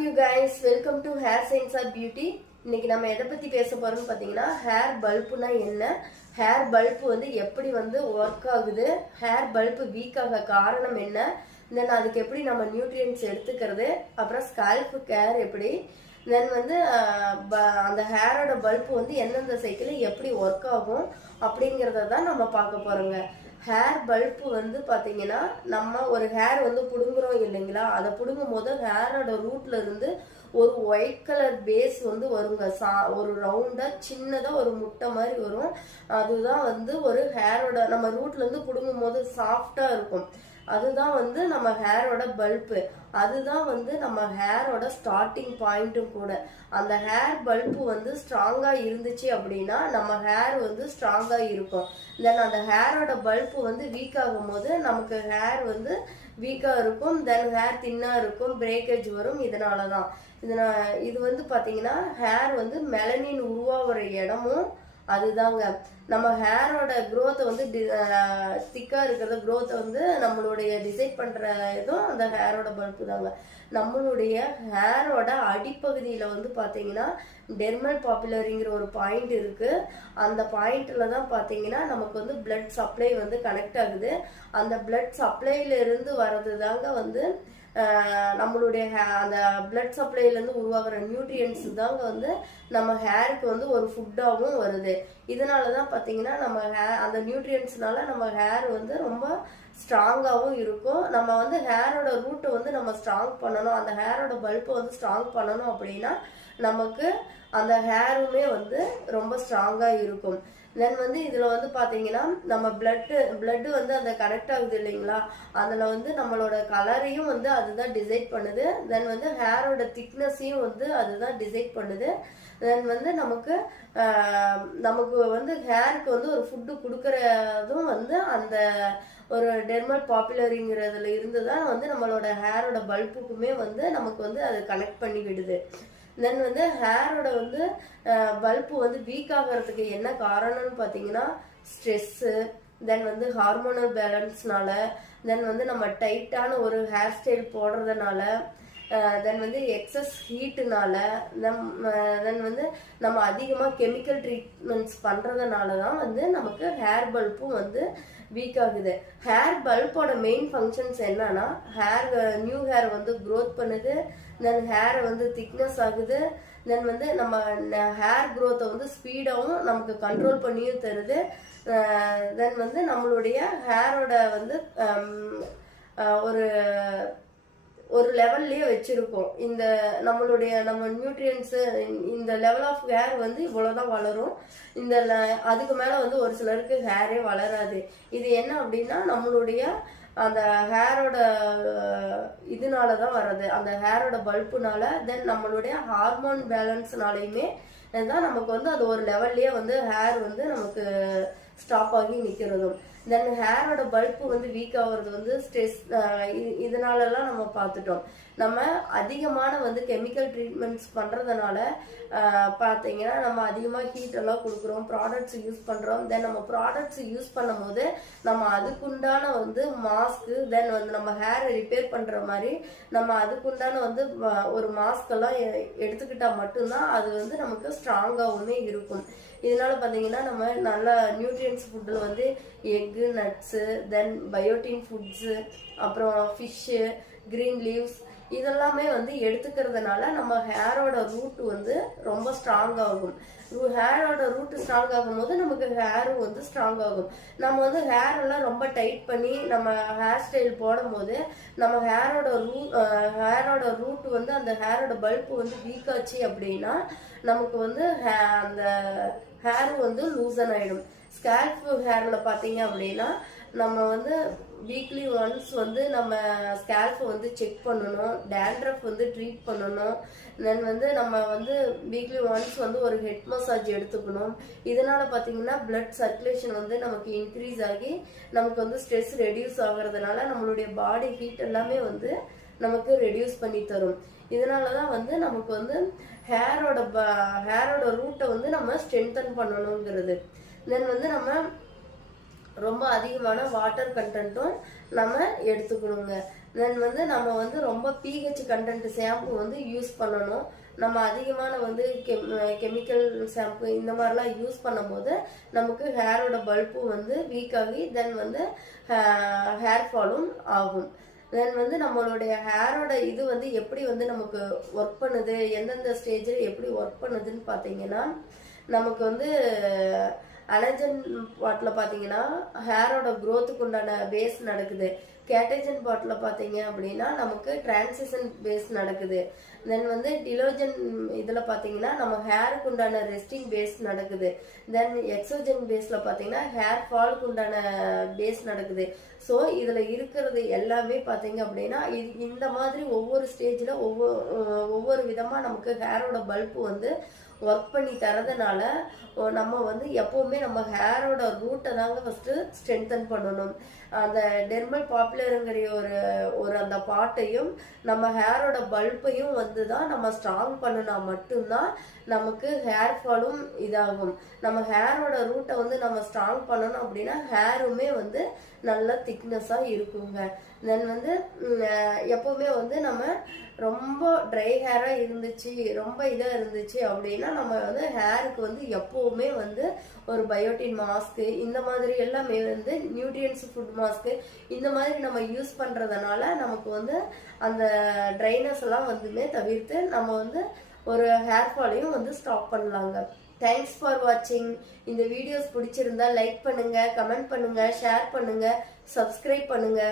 of you guys, welcome to Hair Science or Beauty. இன்னைக்கு நம்ம எதை பத்தி பேச போறோம்னு பாத்தீங்கன்னா ஹேர் பல்ப்னா என்ன, ஹேர் பல்ப் வந்து எப்படி வந்து ஒர்க் ஆகுது, ஹேர் பல்ப் வீக் ஆக காரணம் என்ன, தென் அதுக்கு எப்படி நம்ம நியூட்ரியன்ஸ் எடுத்துக்கிறது, அப்புறம் ஸ்கால்ப் கேர் எப்படி, தென் வந்து அந்த ஹேரோட பல்ப் வந்து எந்தெந்த சைக்கிள் எப்படி ஒர்க் ஆகும் அப்படிங்கறத தான் நம்ம பார்க்க போறோங்க. ஹேர் பல்ப் வந்து பாத்தீங்கன்னா நம்ம ஒரு ஹேர் வந்து புடுங்குறோம் இல்லைங்களா, அதை புடுங்கும் போது ஹேரோட ரூட்ல இருந்து ஒரு ஒயிட் கலர் பேஸ் வந்து வருங்க. ஒரு ரவுண்டா சின்னதா ஒரு முட்டை மாதிரி வரும். அதுதான் வந்து ஒரு ஹேரோட நம்ம ரூட்ல இருந்து புடுங்கும் போது சாஃப்டா இருக்கும். அதுதான் வந்து நம்ம ஹேரோட பல்பு. அதுதான் வந்து நம்ம ஹேரோட ஸ்டார்டிங் பாயிண்ட்டும் கூட. அந்த ஹேர் பல்பு வந்து ஸ்ட்ராங்கா இருந்துச்சு அப்படின்னா நம்ம ஹேர் வந்து ஸ்ட்ராங்கா இருக்கும். தென் அந்த ஹேரோட பல்பு வந்து வீக் ஆகும் போது நமக்கு ஹேர் வந்து வீக்கா இருக்கும், தென் ஹேர் தின்னா இருக்கும், பிரேக்கேஜ் வரும். இதனாலதான் இது வந்து பாத்தீங்கன்னா ஹேர் வந்து மெலனின் உருவாகிற இடமும் அதுதாங்க. நம்ம ஹேரோட growth வந்து திக்கா இருக்கிற growth வந்து நம்மளுடைய டிசைட் பண்ற இதுவும் அந்த ஹேரோட பல்பு தாங்க. நம்மளுடைய ஹேரோட அடிப்பகுதியில வந்து பாத்தீங்கன்னா டெர்மல் பாப்புலரிங்கிற ஒரு பாயிண்ட் இருக்கு. அந்த பாயிண்ட்ல தான் பாத்தீங்கன்னா நமக்கு வந்து பிளட் சப்ளை வந்து கனெக்ட் ஆகுது. அந்த பிளட் சப்ளைல இருந்து வர்றது தாங்க வந்து நம்மளுடைய அந்த பிளட் சப்ளைல இருந்து உருவாகிற நியூட்ரியன்ஸ் தாங்க வந்து நம்ம ஹேருக்கு வந்து ஒரு ஃபுட்டாகவும் வருது. இதனாலதான் பாத்தீங்கன்னா நம்ம அந்த நியூட்ரியன்ஸ்னால நம்ம ஹேர் வந்து ரொம்ப ஸ்ட்ராங்காகவும் இருக்கும். நம்ம வந்து ஹேரோட ரூட்டை வந்து நம்ம ஸ்ட்ராங் பண்ணணும், அந்த ஹேரோட பல்பை வந்து ஸ்ட்ராங் பண்ணணும் அப்படின்னா நமக்கு அந்த ஹேருமே வந்து ரொம்ப ஸ்ட்ராங்கா இருக்கும். தென் வந்து இதுல வந்து பாத்தீங்கன்னா நம்ம பிளட் வந்து அந்த கனெக்ட் ஆகுது இல்லைங்களா, அதுல வந்து நம்மளோட கலரையும் வந்து அதுதான் டிசைட் பண்ணுது. தென் வந்து ஹேரோட திக்னஸையும் வந்து அதுதான் டிசைட் பண்ணுது. தென் வந்து நமக்கு வந்து ஹேருக்கு வந்து ஒரு ஃபுட்டு கொடுக்கறதும் வந்து அந்த ஒரு டெர்மல் பாப்புலரிங்கிறதுல இருந்து தான் வந்து நம்மளோட ஹேரோட பல்புக்குமே வந்து நமக்கு வந்து அது கனெக்ட் பண்ணி விடுது. தென் வந்து ஹேரோட வந்து பல்பு வந்து வீக் ஆகிறதுக்கு என்ன காரணம்னு பார்த்தீங்கன்னா ஸ்ட்ரெஸ்ஸு, தென் வந்து ஹார்மோனல் பேலன்ஸ்னால, தென் வந்து நம்ம டைட்டான ஒரு ஹேர் ஸ்டைல் போடுறதுனால, தென் வந்து எக்ஸஸ் ஹீட்டுனால, தென் வந்து நம்ம அதிகமாக கெமிக்கல் ட்ரீட்மெண்ட்ஸ் பண்ணுறதுனால தான் வந்து நமக்கு ஹேர் பல்பும் வந்து வீக் ஆகுது. ஹேர் பல்போட மெயின் ஃபங்க்ஷன்ஸ் என்னன்னா நியூ ஹேர் வந்து க்ரோத் பண்ணுது, தென் ஹேரை வந்து திக்னஸ் ஆகுது, தென் வந்து நம்ம ஹேர் க்ரோத்தை வந்து ஸ்பீடாகவும் நமக்கு கண்ட்ரோல் பண்ணியும் தருது. தென் வந்து நம்மளுடைய ஹேரோட வந்து ஒரு லெவல்லையே வச்சிருக்கோம். இந்த நம்ம நியூட்ரியன்ஸ் இந்த லெவல் ஆஃப் ஹேர் வந்து இவ்வளவுதான் வளரும். அதுக்கு மேல வந்து ஒரு சிலருக்கு ஹேரே வளராது. இது என்ன அப்படின்னா நம்மளுடைய அந்த ஹேரோட இதனாலதான் வர்றது, அந்த ஹேரோட பல்புனால. தென் நம்மளுடைய ஹார்மோன் பேலன்ஸ்னாலையுமே தான் நமக்கு வந்து அது ஒரு லெவல்லயே வந்து ஹேர் வந்து நமக்கு ஸ்டாப் ஆகி நிக்கிறதும். தென் ஹேரோட பல்பு வந்து வீக் ஆகுறது வந்து ஸ்ட்ரெஸ், இதனாலலாம் நம்ம பார்த்துட்டோம். நம்ம அதிகமான வந்து கெமிக்கல் ட்ரீட்மெண்ட்ஸ் பண்றதுனால பார்த்தீங்கன்னா நம்ம அதிகமாக ஹீட் எல்லாம் கொடுக்குறோம், ப்ராடக்ட்ஸ் யூஸ் பண்றோம். தென் நம்ம ப்ராடக்ட்ஸ் யூஸ் பண்ணும் போது நம்ம அதுக்குண்டான வந்து மாஸ்க்கு, தென் வந்து நம்ம ஹேரை ரிப்பேர் பண்ற மாதிரி நம்ம அதுக்குண்டான வந்து ஒரு மாஸ்க் எல்லாம் எடுத்துக்கிட்டா மட்டும்தான் அது வந்து நமக்கு ஸ்ட்ராங்காகவுமே இருக்கும். இதனால பார்த்தீங்கன்னா நம்ம நல்ல நியூட்ரியன்ஸ் ஃபுட்டில் வந்து எக்கு, நட்ஸு, தென் பயோட்டின் ஃபுட்ஸு, அப்புறம் ஃபிஷ்ஷு, கிரீன் லீவ்ஸ் இதெல்லாமே வந்து எடுத்துக்கிறதுனால நம்ம ஹேரோட ரூட் வந்து ரொம்ப ஸ்ட்ராங் ஆகும். ஹேரோட ரூட் ஸ்ட்ராங் ஆகும் போது நமக்கு ஹேரும் வந்து ஸ்ட்ராங் ஆகும். நம்ம வந்து ஹேர் எல்லாம் ரொம்ப டைட் பண்ணி நம்ம ஹேர் ஸ்டைல் போடும் போது நம்ம ஹேரோட ரூட் வந்து அந்த ஹேரோட பல்ப் வந்து வீக் ஆச்சு அப்படின்னா நமக்கு வந்து அந்த ஹேர் வந்து லூசன் ஆயிடும். ஸ்கேல்ப் ஹேர்ல பாத்தீங்க அப்படின்னா நம்ம வந்து வீக்லி ஒன்ஸ் வந்து நம்ம ஸ்கேல்ப் வந்து செக் பண்ணணும், டேண்ட்ரஃப் வந்து ட்ரீட் பண்ணணும். தென் வந்து நம்ம வந்து வீக்லி ஒன்ஸ் வந்து ஒரு ஹெட் மசாஜ் எடுத்துக்கணும். இதனால பாத்தீங்கன்னா பிளட் சர்க்குலேஷன் வந்து நமக்கு இன்க்ரீஸ் ஆகி நமக்கு வந்து ஸ்ட்ரெஸ் ரெடியூஸ் ஆகுறதுனால நம்மளுடைய பாடி ஹீட் எல்லாமே வந்து நமக்கு ரெடியூஸ் பண்ணி தரும். இதனாலதான் வந்து நமக்கு வந்து ஹேரோட ரூட்டை வந்து நம்ம ஸ்ட்ரென்தன் பண்ணணுங்கிறது. தென் வந்து நம்ம ரொம்ப அதிகமான வாட்டர் கண்டென்ட்டும் நம்ம எடுத்துக்கணுங்க. தென் வந்து நம்ம வந்து ரொம்ப பிஹெச் கண்டென்ட் ஷாம்பு வந்து யூஸ் பண்ணணும். நம்ம அதிகமான வந்து கெமிக்கல் ஷாம்பு இந்த மாதிரிலாம் யூஸ் பண்ணும்போது நமக்கு ஹேரோட பல்பும் வந்து வீக் ஆகி தென் வந்து ஹேர் ஃபாலும் ஆகும். தென் வந்து நம்மளுடைய ஹேரோட இது வந்து எப்படி வந்து நமக்கு ஒர்க் பண்ணுது, எந்தெந்த ஸ்டேஜில் எப்படி ஒர்க் பண்ணுதுன்னு பார்த்தீங்கன்னா, நமக்கு வந்து அலர்ஜன் பாட்டில் பார்த்தீங்கன்னா ஹேரோட க்ரோத்துக்கு உண்டான பேஸ் நடக்குது. கேட்டஜன் பாட்டில் பார்த்தீங்க அப்படின்னா நமக்கு டிரான்சிஷன் பேஸ் நடக்குது. தென் வந்து டிலோஜன் இதில் பார்த்தீங்கன்னா நம்ம ஹேருக்கு உண்டான ரெஸ்டிங் பேஸ் நடக்குது. தென் எக்ஸோஜன் பேஸில் பார்த்தீங்கன்னா ஹேர் ஃபாலுக்கு உண்டான பேஸ் நடக்குது. ஸோ இதில் இருக்கிறது எல்லாமே பார்த்தீங்க அப்படின்னா இந்த மாதிரி ஒவ்வொரு ஸ்டேஜில் ஒவ்வொரு விதமாக நமக்கு ஹேரோட பல்பு வந்து ஒர்க் பண்ணி தரதுனால நம்ம வந்து எப்பவுமே நம்ம ஹேரோட ரூட்டை தாங்க ஃபர்ஸ்ட் ஸ்ட்ரென்தன் பண்ணணும். அந்த டெர்மல் பாப்புலருங்கிற ஒரு அந்த பாட்டையும் நம்ம ஹேரோட பல்பையும் வந்து தான் நம்ம ஸ்ட்ராங் பண்ணினா மட்டும்தான் நமக்கு ஹேர் ஃபாலும் இதாகும். நம்ம ஹேரோட ரூட்டை வந்து நம்ம ஸ்ட்ராங் பண்ணணும் அப்படின்னா ஹேருமே வந்து நல்ல திக்னஸாக இருக்குங்க. தென் வந்து எப்பவுமே வந்து நம்ம ரொம்ப ட்ரை ஹேராக இருந்துச்சு, ரொம்ப இதாக இருந்துச்சு அப்படின்னா நம்ம வந்து ஹேருக்கு வந்து எப்போவுமே வந்து ஒரு பயோட்டின் மாஸ்க்கு இந்த மாதிரி எல்லாமே வந்து நியூட்ரியன்ஸ் ஃபுட் மாஸ்க்கு இந்த மாதிரி நம்ம யூஸ் பண்ணுறதுனால நமக்கு வந்து அந்த ட்ரைனஸ் எல்லாம் வந்துமே தவிர்த்து நம்ம வந்து ஒரு ஹேர் ஃபாலையும் வந்து ஸ்டாப் பண்ணலாங்க. தேங்க்ஸ் ஃபார் வாட்சிங். இந்த வீடியோஸ் பிடிச்சிருந்தா லைக் பண்ணுங்க, கமெண்ட் பண்ணுங்க, ஷேர் பண்ணுங்க, சப்ஸ்கிரைப் பண்ணுங்க.